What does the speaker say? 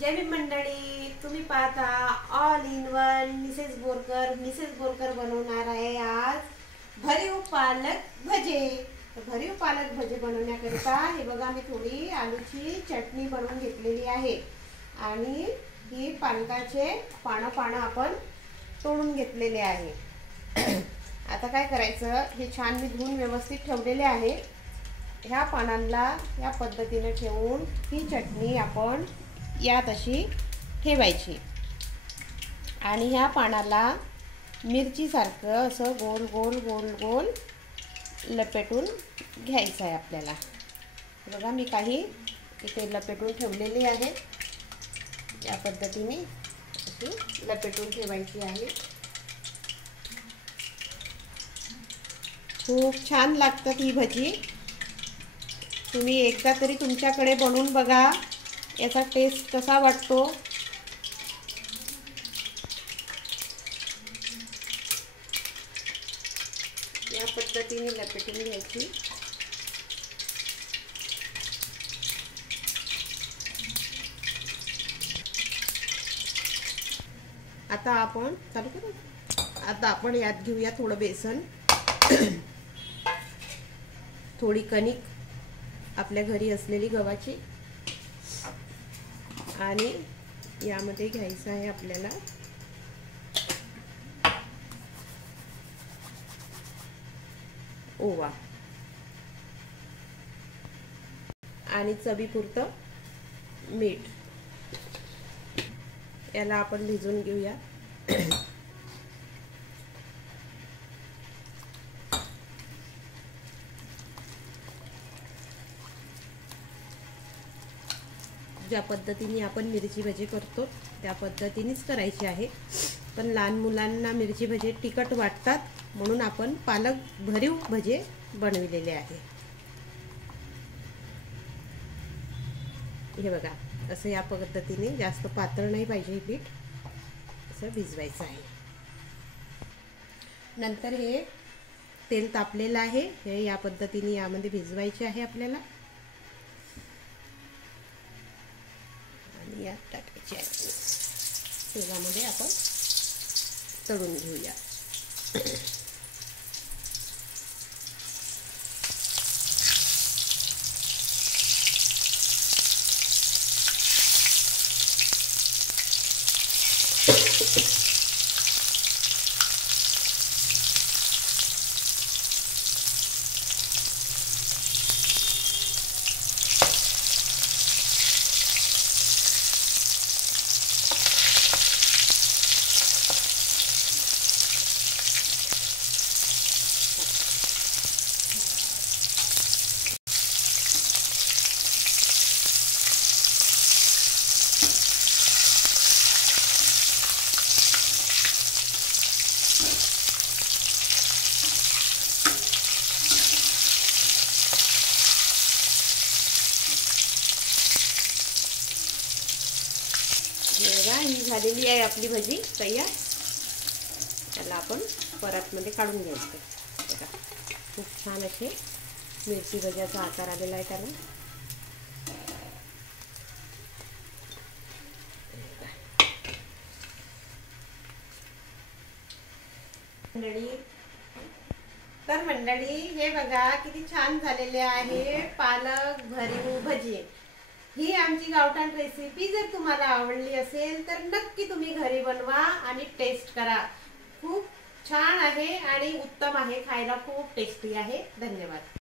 जय भीम मंडळी, तुम्ही पाहता all in one Mrs Borkar. Mrs Borkar बनवणार आहे आज भरीव पालक भजे. भरीव पालक भजे बनवण्याकरिता हे बघा, मी थोडी आलूची चटणी बनवून घेतलेली आहे आणि ही पालकाचे पानं आपण तोडून घेतलेले आहे. आता काय करायचं, हे छान मी धुवून व्यवस्थित ठेवलेले आहे. ह्या पानांना या पद्धतीने ठेवून ही चटणी आपण यात अशी ठेवायची आणि ह्या पानाला मिरची सारखं असं गोल गोल गोल गोल लपेटून घ्यायचं आहे आपल्याला. बघा, मी काही इथे लपेटून ठेवलेली आहे. या पद्धतीने अशी लपेटून ठेवायची आहे. खूप छान लागतात ही भजी. तुम्ही एकदा तरी तुमच्याकडे बनवून बघा, याचा टेस्ट कसा वाटतो. या पद्धतीने लपेटून घ्यायची. आता आपण चालू करू. आता आपण यात घेऊया थोडं बेसन, थोडी कणिक आपल्या घरी असलेली गव्हाची, आणि यामध्ये घ्यायचं आहे आपल्याला ओवा आणि चवीपुरतं मीठ. याला आपण भिजवून घेऊया. ज्या पद्धतीने आपण मिरची भजी करतो त्या पद्धतीनेच करायची आहे, पण लहान मुलांना मिरची भजी तिखट वाटतात म्हणून आपण पालक भरीव भजे बनविलेले आहे. हे बघा, असं या पद्धतीने जास्त पातळ नाही पाहिजे, पीठ असं भिजवायचं आहे. नंतर हे तेल तापलेलं आहे, हे या पद्धतीने यामध्ये भिजवायचे आहे आपल्याला. यात टाकायचे आहे. तेलामध्ये आपण तळून घेऊया. ही झालेली आहे आपली भजी तयार. त्याला आपण परातमध्ये काढून घ्यायचं. बघा, खूप छान असे मिरची भज्याचा आकार आलेला आहे त्याला. मंडळी हे बघा, किती छान झालेले आहे पालक भरीव भजी. ही आमची गावठाण रेसिपी जर तुम्हाला आवडली असेल तर नक्की तुम्ही घरी बनवा आणि टेस्ट करा. खूप छान आहे आणि उत्तम आहे, खायला खूप टेस्टी आहे. धन्यवाद.